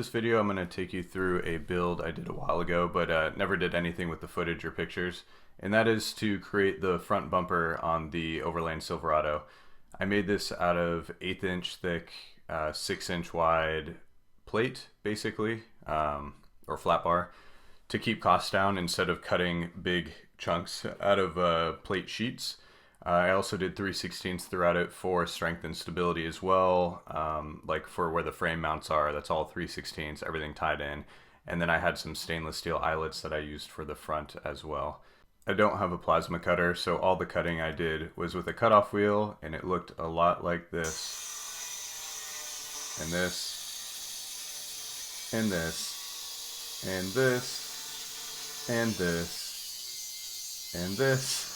this video I'm going to take you through a build I did a while ago, but never did anything with the footage or pictures, and that is to create the front bumper on the overland Silverado. I made this out of 1/8 inch thick, 6 inch wide plate, basically, or flat bar, to keep costs down instead of cutting big chunks out of plate sheets. I also did 3/16 throughout it for strength and stability as well, like for where the frame mounts are, that's all 3/16, everything tied in. And then I had some stainless steel eyelets that I used for the front as well. I don't have a plasma cutter, so all the cutting I did was with a cutoff wheel, and it looked a lot like this, and this, and this, and this, and this, and this.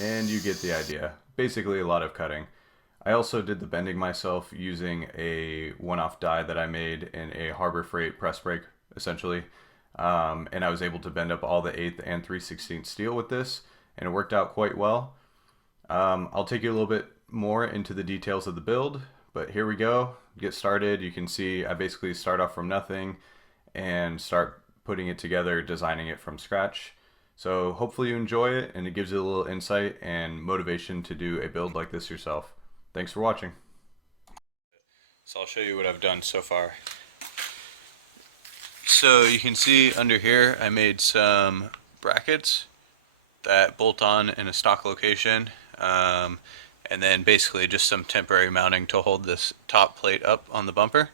And you get the idea. Basically a lot of cutting. I also did the bending myself using a one-off die that I made in a Harbor Freight press brake, essentially. And I was able to bend up all the 1/8 and 3/16 steel with this, and it worked out quite well. I'll take you a little bit more into the details of the build, but here we go. Get started. You can see I basically start off from nothing and start putting it together, designing it from scratch. So hopefully you enjoy it, and it gives you a little insight and motivation to do a build like this yourself. Thanks for watching. So I'll show you what I've done so far. So you can see under here I made some brackets that bolt on in a stock location, and then basically just some temporary mounting to hold this top plate up on the bumper.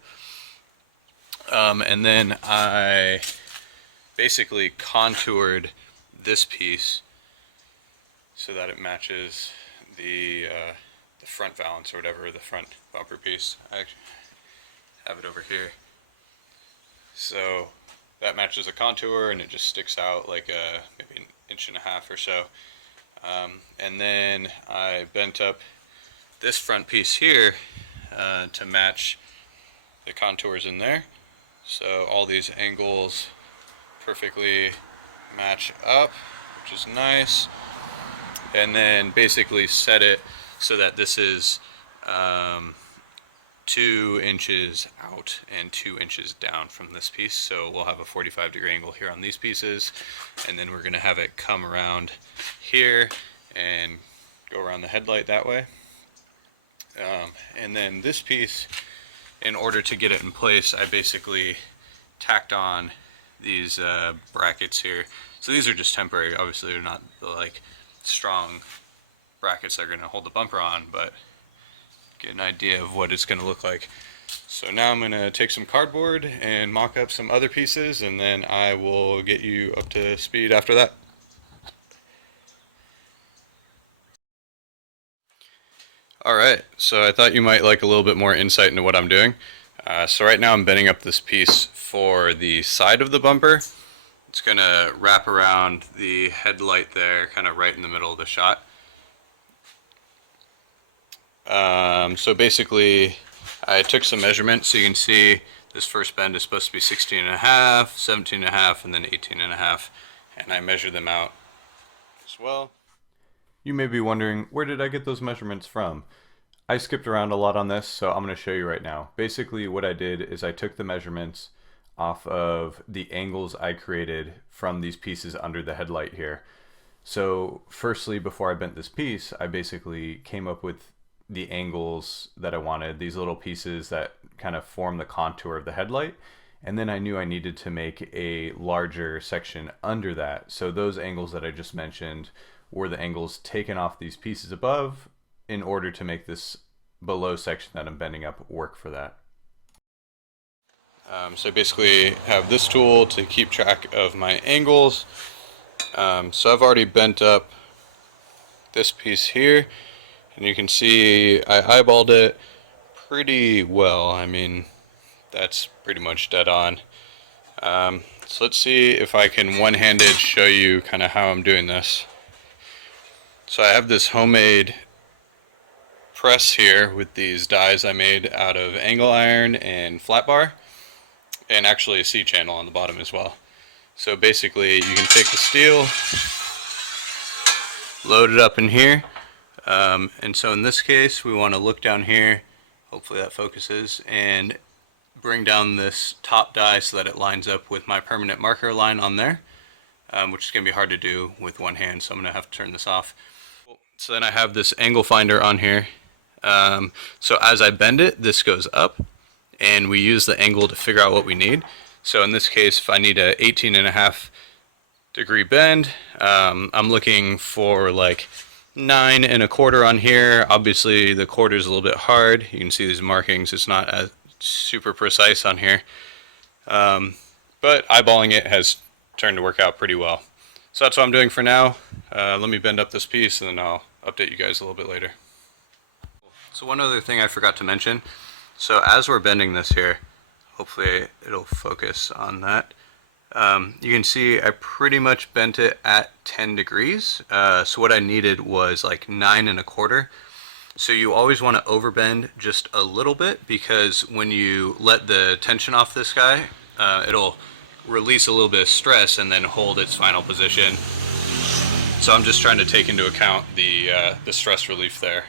And then I basically contoured this piece so that it matches the front valance or whatever, the front bumper piece. I actually have it over here. So that matches the contour, and it just sticks out like maybe 1.5 inches or so. And then I bent up this front piece here to match the contours in there. So all these angles perfectly match up, which is nice. And then basically set it so that this is 2 inches out and 2 inches down from this piece. So we'll have a 45-degree angle here on these pieces, and then we're going to have it come around here and go around the headlight that way. And then this piece, in order to get it in place, I basically tacked on these brackets here. So these are just temporary. Obviously they're not the like strong brackets that are going to hold the bumper on, but get an idea of what it's going to look like. So now I'm going to take some cardboard and mock up some other pieces, and then I will get you up to speed after that. Alright, so I thought you might like a little bit more insight into what I'm doing. So right now I'm bending up this piece for the side of the bumper. It's going to wrap around the headlight there, kind of right in the middle of the shot. So basically I took some measurements. So you can see this first bend is supposed to be 16.5, 17.5, and then 18.5, and I measured them out as well. You may be wondering, where did I get those measurements from? I skipped around a lot on this, so I'm going to show you right now. Basically what I did is I took the measurements off of the angles I created from these pieces under the headlight here. So firstly, before I bent this piece, I basically came up with the angles that I wanted, these little pieces that kind of form the contour of the headlight, and then I knew I needed to make a larger section under that. So those angles that I just mentioned were the angles taken off these pieces above in order to make this below section that I'm bending up work for that. So I basically have this tool to keep track of my angles. So I've already bent up this piece here, and you can see I eyeballed it pretty well. I mean, that's pretty much dead on. So let's see if I can one-handed show you kind of how I'm doing this. So I have this homemade press here with these dies I made out of angle iron and flat bar, and actually a C-channel on the bottom as well. So basically you can take the steel, load it up in here, and so in this case we want to look down here, hopefully that focuses, and bring down this top die so that it lines up with my permanent marker line on there, which is going to be hard to do with one hand, so I'm going to have to turn this off. So then I have this angle finder on here. So as I bend it, this goes up, and we use the angle to figure out what we need. So in this case, if I need a 18.5-degree bend, I'm looking for like 9 1/4 on here. Obviously the quarter is a little bit hard. You can see these markings. It's not as super precise on here. But eyeballing it has turned to work out pretty well. So that's what I'm doing for now. Let me bend up this piece and then I'll update you guys a little bit later. So one other thing I forgot to mention. So as we're bending this here, hopefully it'll focus on that. You can see I pretty much bent it at 10 degrees. So what I needed was like 9 1/4. So you always want to overbend just a little bit, because when you let the tension off this guy, it'll release a little bit of stress and then hold its final position. So I'm just trying to take into account the stress relief there,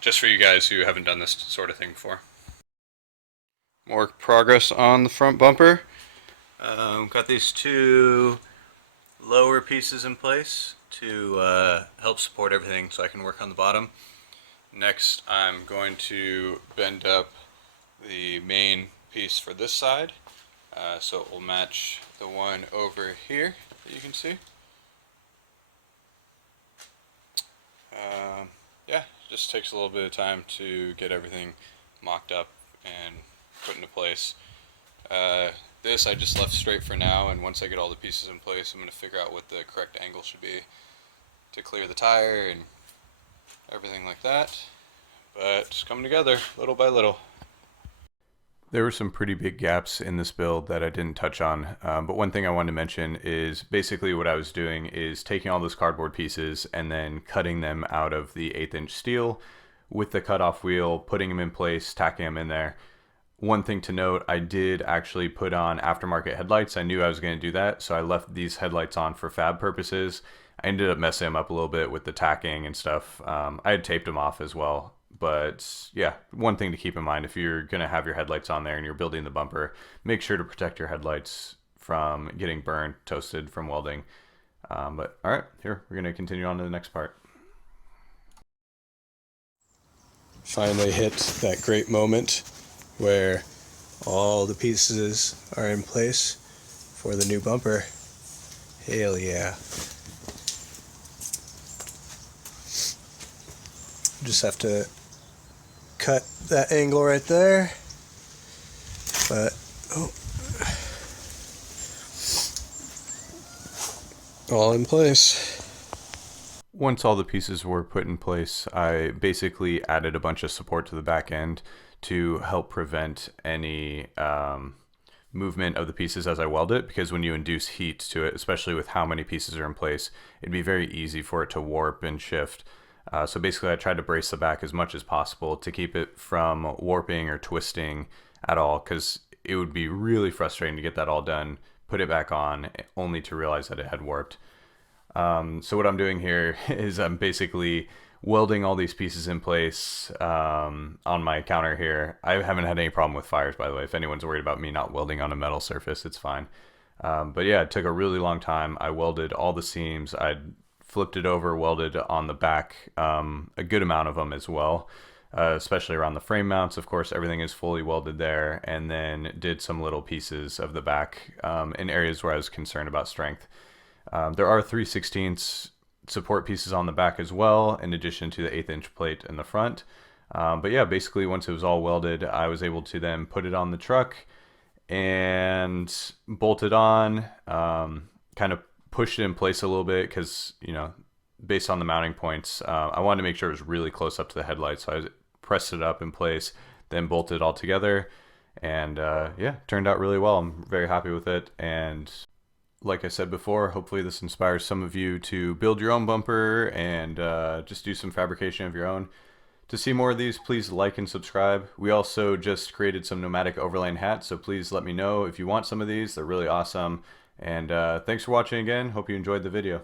just for you guys who haven't done this sort of thing before. More progress on the front bumper. Got these two lower pieces in place to help support everything so I can work on the bottom. Next, I'm going to bend up the main piece for this side, so it will match the one over here that you can see. Yeah, just takes a little bit of time to get everything mocked up and put into place. This I just left straight for now, and once I get all the pieces in place, I'm going to figure out what the correct angle should be to clear the tire and everything like that. But it's coming together little by little. There were some pretty big gaps in this build that I didn't touch on, but one thing I wanted to mention is basically what I was doing is taking all those cardboard pieces and then cutting them out of the 1/8" steel with the cutoff wheel, putting them in place, tacking them in there. One thing to note, I did actually put on aftermarket headlights. I knew I was going to do that, so I left these headlights on for fab purposes. I ended up messing them up a little bit with the tacking and stuff. I had taped them off as well. But yeah, one thing to keep in mind, if you're going to have your headlights on there and you're building the bumper, make sure to protect your headlights from getting burned, toasted from welding. But all right, here, we're going to continue on to the next part. Finally hit that great moment where all the pieces are in place for the new bumper. Hell yeah. Just have to cut that angle right there, but all in place. Once all the pieces were put in place, I basically added a bunch of support to the back end to help prevent any movement of the pieces as I weld it, because when you induce heat to it, especially with how many pieces are in place, it'd be very easy for it to warp and shift. So basically I tried to brace the back as much as possible to keep it from warping or twisting at all, because it would be really frustrating to get that all done, put it back on, only to realize that it had warped. So what I'm doing here is I'm basically welding all these pieces in place on my counter here. I haven't had any problem with fires, by the way. If anyone's worried about me not welding on a metal surface, it's fine. But yeah, it took a really long time. I welded all the seams. I flipped it over, welded on the back, a good amount of them as well, especially around the frame mounts. Of course, everything is fully welded there, and then did some little pieces of the back in areas where I was concerned about strength. There are 3/16 support pieces on the back as well, in addition to the 1/8" plate in the front. But yeah, basically once it was all welded, I was able to then put it on the truck and bolt it on, kind of pushed it in place a little bit because, you know, based on the mounting points, I wanted to make sure it was really close up to the headlight. So I pressed it up in place, then bolted it all together, and yeah, turned out really well. I'm very happy with it. And like I said before, hopefully this inspires some of you to build your own bumper and just do some fabrication of your own. To see more of these, please like and subscribe. We also just created some pneumatic overland hats, so please let me know if you want some of these. They're really awesome. And thanks for watching again. Hope you enjoyed the video.